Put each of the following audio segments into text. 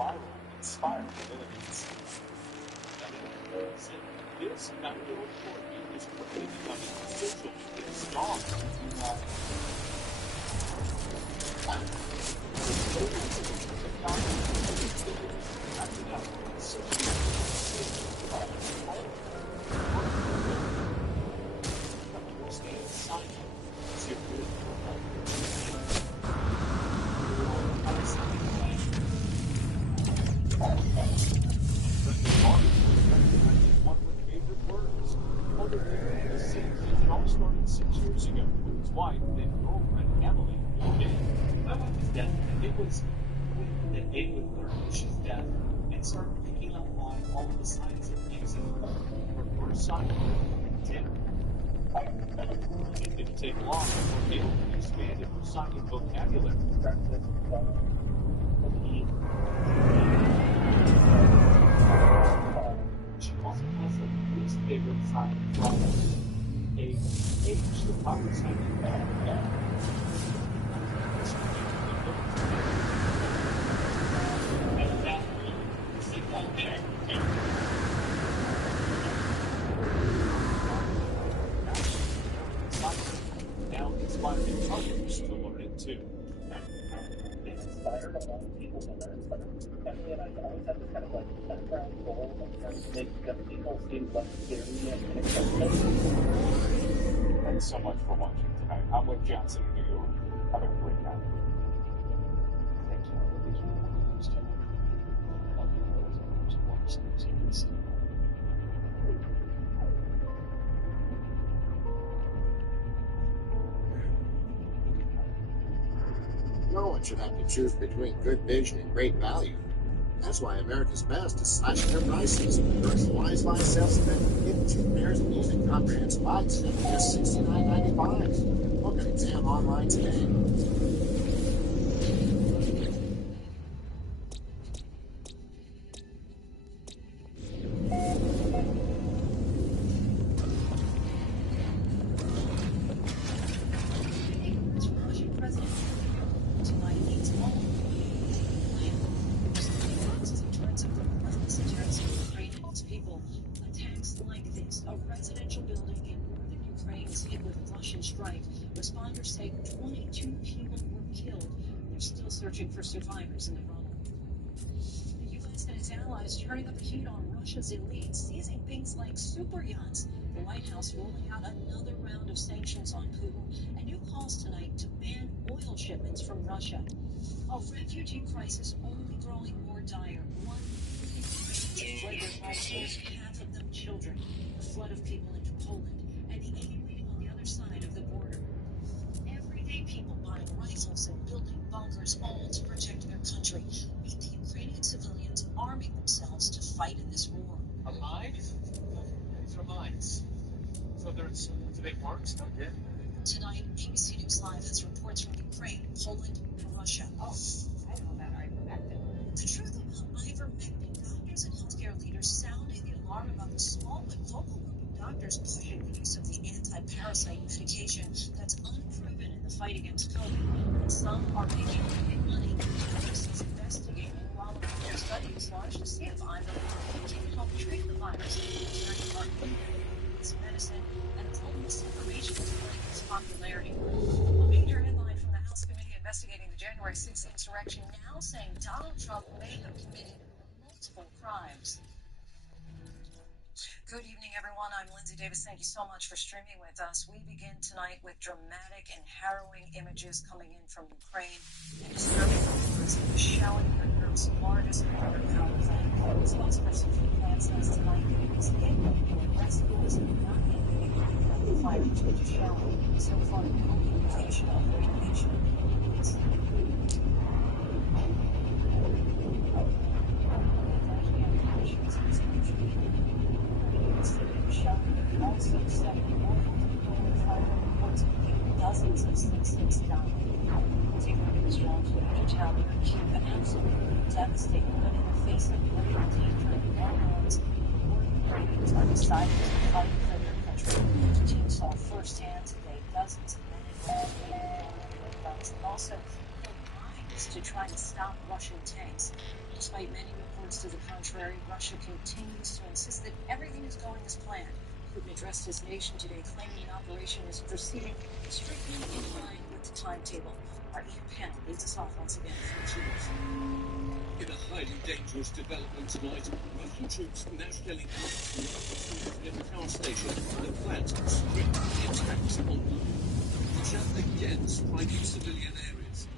viral, inspired millions. This outdoor corgi is quickly becoming a social media star. One of her favorite words. Other people say it all started 6 years ago with his wife and girlfriend Emily moved in. My wife is deaf, and it was when they would learn that she's deaf and started picking up on all the signs of music. Her first sign was dinner. It didn't take long before Emily expanded her signing vocabulary. She also has a least favorite sign from a H, the proper sign. And that is the one there. Now inspiring others to learn it too. It's inspired a lot of people to learn, but Emily and I always have this kind of like background goal of trying to make young people seem less scary and inaccessible. Thanks so much for watching tonight. I'm Wick Johnson in New York. Have a great night. Thank you for these videos tonight. No one should have to choose between good vision and great value. That's why America's Best is slashing their prices during the Wi-Fi sales event. Get 2 pairs of music comprehensive lights at just $69.95. Book an exam online today. Responders say 22 people were killed. They're still searching for survivors in the rubble. The U.S. and its allies turning up the heat on Russia's elite, seizing things like super yachts. The White House rolling out another round of sanctions on Putin, and new calls tonight to ban oil shipments from Russia. A refugee crisis only growing more dire. 1 million Ukrainians fled their homes, half of them children. A flood of people into Poland, and the aid waiting on the other side of the border. Everyday people buying rifles and building bunkers, all to protect their country. Meet the Ukrainian civilians arming themselves to fight in this war. A mine? These are mines. So do they work still? Yeah. Tonight, ABC News Live has reports from Ukraine, Poland, and Russia. Oh, I know about ivermectin. The truth about ivermectin, doctors and healthcare leaders sounding the alarm about the small but vocal group of doctors pushing the use of the anti-parasite medication that's unproven in the fight against COVID. And some are making big money. This is investigating while a study is launched to see if ivermectin can help treat the virus. This medicine and all misinformation is growing its popularity. A major headline from the House Committee investigating the January 6th insurrection now saying Donald Trump may have committed multiple crimes. Good evening, everyone. I'm Lindsay Davis. Thank you so much for streaming with us. We begin tonight with dramatic and harrowing images coming in from Ukraine and disturbing reports of the shelling of Europe's largest nuclear power plant. The spokesperson for the plant says tonight it is capable of rescuers not yet being identified due to shelling. So far, no indication of their location. Also, 7 more fire reports indicate dozens of citizens died. Particularly was drawn to a major town near Kyiv, absolutely devastating, but in the face of great danger and unknowns, more Ukrainians are deciding to fight for their country. The team saw firsthand today dozens of men and women with guns and also killed lines attempts to try to stop Russian tanks. Despite many reports to the contrary, Russia continues to insist that everything is going as planned. Putin addressed his nation today, claiming the operation is proceeding strictly in line with the timetable. Our Ian Pannell leads us off once again from Kyiv. In a highly dangerous development tonight, Russian troops now shelling a power station that plans to strip the attacks online. Russia again striking civilian areas.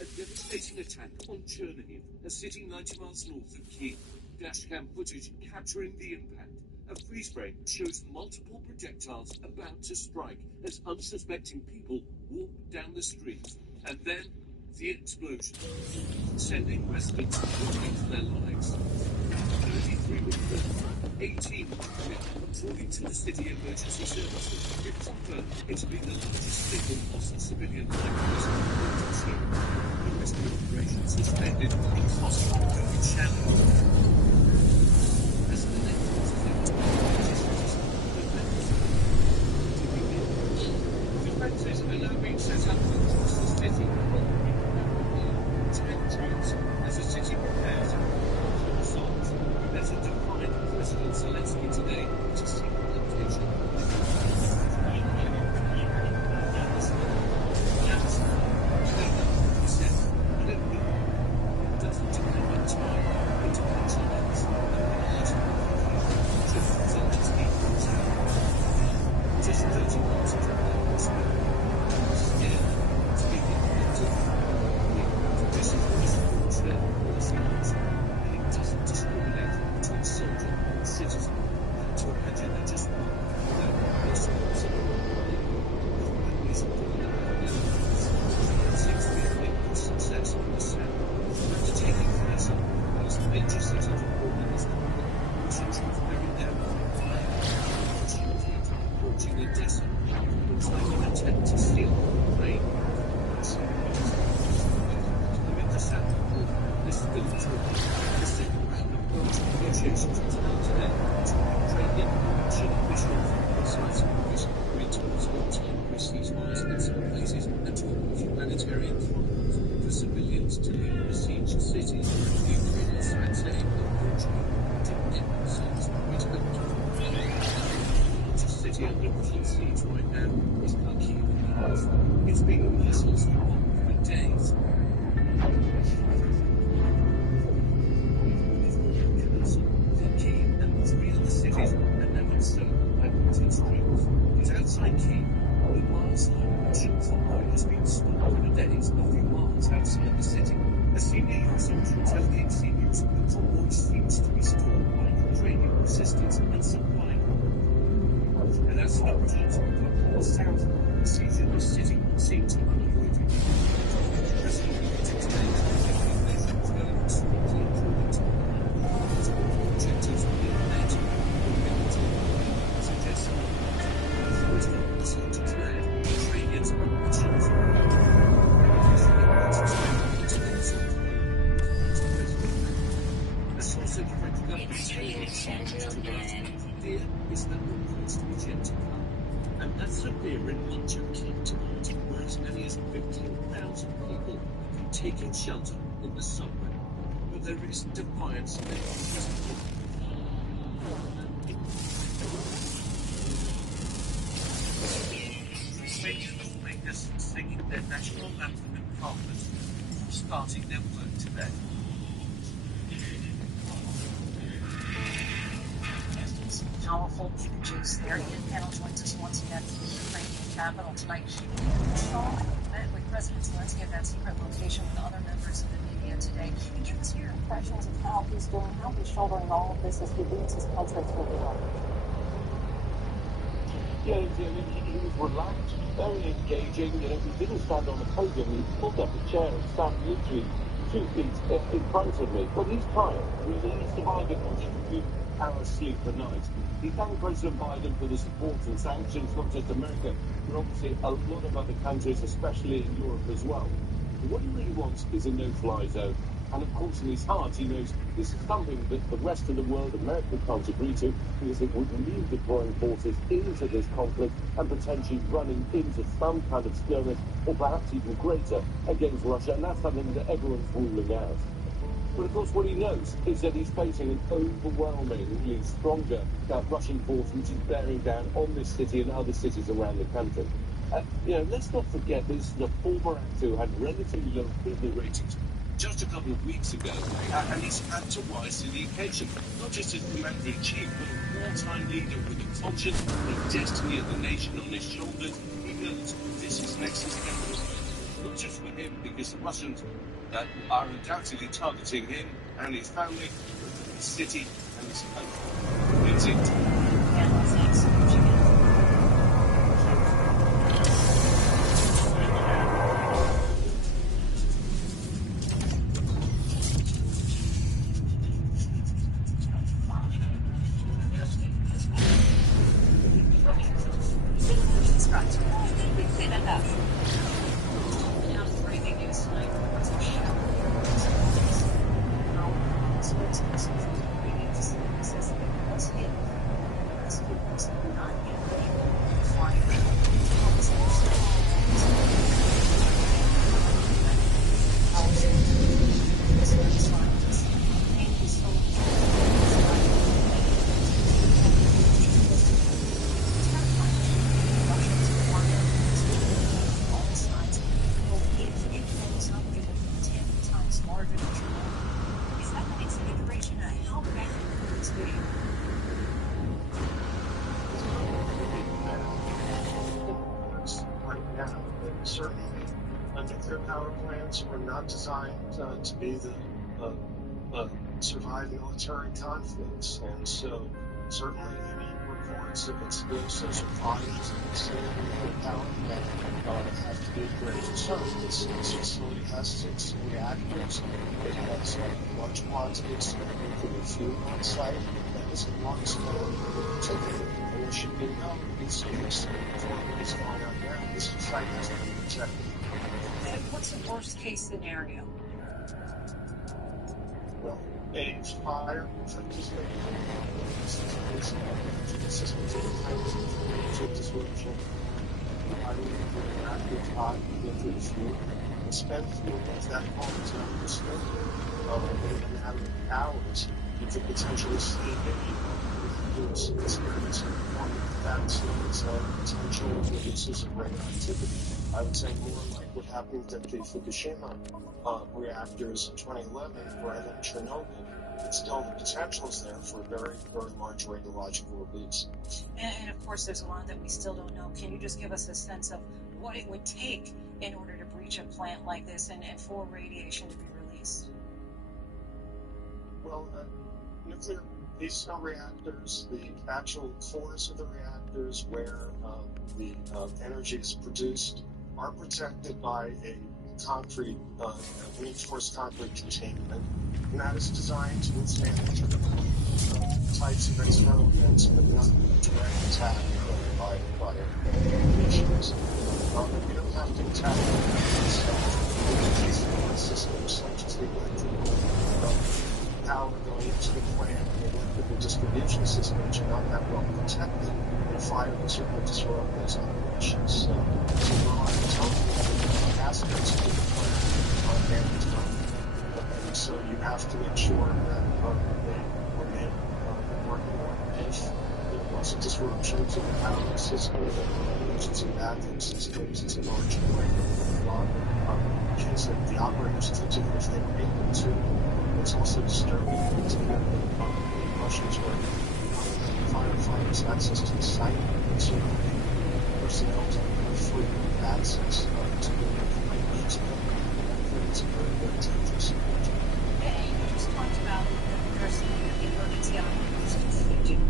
A devastating attack on Chernihiv, a city 90 miles north of Kyiv. Dashcam footage capturing the impact. A freeze frame shows multiple projectiles about to strike as unsuspecting people walk down the street. And then, the explosion, sending residents running for their lives. 33 were killed, 18 were wounded, according to the city emergency services. It's confirmed it's been the largest single loss of civilian lives in the rescue operation suspended in possible COVID challenge. As the networks defenses are now being set up across the city. 10 troops as the city prepares for assault. There's a defiant President Zelensky today to seek relocation. It doesn't depend on time, it depends on us. Zelensky comes out. Just 30 months into the scared, speaking this is their policy, and it doesn't discriminate between soldier and citizen. To imagine that just one without responsibility is seems to be a big success in the South. After taking Kherson, the most major city to war in this country, Russian troops buried their approaching Odessa. Looks like an attempt to steal Ukraine. This is the second round of Welsh negotiations was held today between Ukrainian and Russian officials. Sides have agreed to resolve temporary ceasefires in some places and to offer humanitarian corridors for civilians to leave besieged cities. The Ukrainian side saying that Portugal didn't get themselves returned. The largest city under Russian siege right now is Kharkiv in the north. It's been mercilessly bombed for days. Kyiv and 3 other cities are now encircled by Putin's troops. But outside Kyiv, the miles-long Russian convoy has been stopped for days a few miles outside the city. A senior US official tells the ABC News the convoy seems to be stalled by Ukrainian resistance and supply. And as the Russians pull south, the siege of the city seems unavoidable. President Putin today is going strictly according to objectives being met. Suggests declared Ukrainians and Russians. A source of French government fear is that the worst is yet to come. And that's severe in much of Kyiv tonight, where as many as 15,000 people have been taking shelter in the subway. But there is defiance there. Makers singing their national anthem in Parliament, starting their work today. Powerful images there. Ian Pannell joins us once again from the Ukrainian capital tonight. Met with President Zelensky at that secret location with other members of the media today. Can you give us your impressions of how he's doing, how he's shouldering all of this as he leads his country through the war? Yeah, he was relaxed, very engaging. He didn't stand on the podium. He pulled up a chair and sat literally 2 feet in front of me. But he's tired. He survived a few hours sleep a night. He thanked President Biden for the support and sanctions, not just America, but obviously a lot of other countries, especially in Europe as well. What he really wants is a no-fly zone. And of course, in his heart, he knows this is something that the rest of the world, America, can't agree to, because it would mean deploying forces into this conflict and potentially running into some kind of skirmish, or perhaps even greater, against Russia. And that's something that everyone's ruling out. But of course, what he knows is that he's facing an overwhelmingly stronger Russian force, which is bearing down on this city and other cities around the country. Let's not forget this is a former actor who had relatively low approval ratings just a couple of weeks ago, and he's had to rise to the occasion, not just as commander-in-chief, but a wartime leader with a conscience and a destiny of the nation on his shoulders. He knows this is an existential, not just for him, because the Russians are undoubtedly targeting him and his family, but for his city and his country. It's it. Yeah, thanks so much again. Now, breaking news tonight. Reports of showers says that it was hit. Rescue was not yet fire. Is that an exaggeration? How bad could this be? Right now, and certainly nuclear power plants were not designed to be the survive military conflicts, and so certainly any reports of explosives or fires in the city of nuclear power plant have to be of great concern. This facility has 6 reactors. It has large quantities of nuclear fuel on site. That is a large scale particularly. And there should be no excuse for what is going on now. This site has to be protected. What's the worst case scenario? Well, a fire, just like systems of disruption, reactors hot, into the fuel, and spent fuel. If that part is not disturbed, in a matter of hours, you could potentially see reduce experience one of that series of potential releases of radioactivity. I would say more like what happened at the Fukushima reactors in 2011 rather than Chernobyl. But still, the potential is there for a very, very large radiological release. And of course, there's a lot that we still don't know. Can you just give us a sense of what it would take in order to breach a plant like this and for radiation to be released? Well, these reactors, the actual cores of the reactors where the energy is produced are protected by a concrete, reinforced concrete containment, and that is designed to withstand types of external events, but not direct attack by nations. We don't have to attack the systems such as the electrical power going into the plant, the electrical distribution system, which are not that well protected, and fire will certainly disrupt those operations. So there are total aspects of the plant and so you have to make sure that they remain working on if there was a disruption to the power system, emergency backup systems, it's a large point. In case that the operators touch it if they were able to. It's also disturbing to have the Russians were firefighters access to the site, and so personnel to have free access to the information to them. It's a very, very dangerous situation. You just talked about the person, the emergency operators.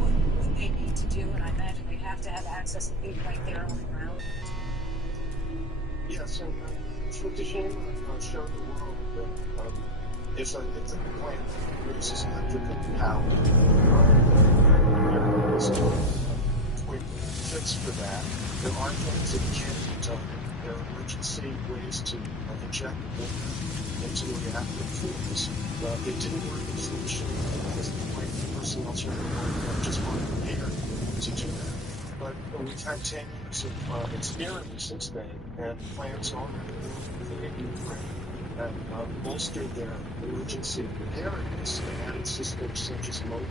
What would they need to do? And I imagine they'd have to have access to be right there on the ground. Yes, and Fukushima showed the world that if the plant produces electrical power, there is a quick fix for that. There are things that can be done. There are emergency ways to inject water into reactive fuels. It didn't work initially because the plant personnel certainly just weren't prepared to do that. But we've had 10 years of experience since then, and plants are in Ukraine and bolstered their emergency preparedness and added systems such as mobile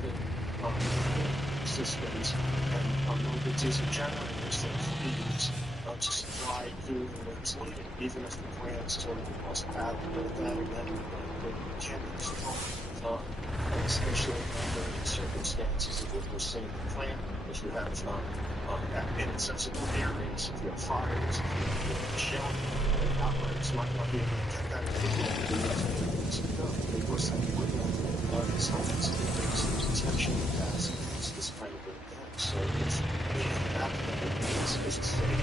systems and mobile diesel generators that can be used to supply fuel when it's needed, even if the plant's totally lost battle. But that again, they can be strong, especially under the circumstances of what we're seeing in the plant. If you have inaccessible areas, if you have fires, if you have shelter, the operators might not be able to get that equipment to go. Of course, that equipment is always detection capacity. It's this kind of event. So if we have that, it's a steady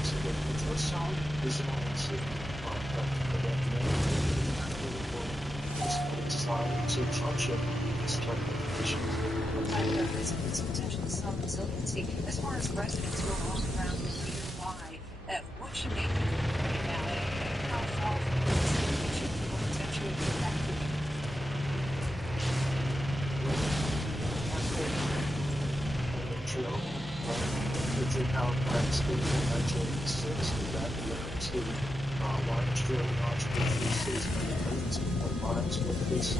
so the first side is obviously to function this type of conditions. There's potential self-resiliency. As far as residents who are on the ground nearby, what should they do right now? And how far from this should people potentially be evacuated? The power plants in 1986 that to large geological pieces and millions of miles with this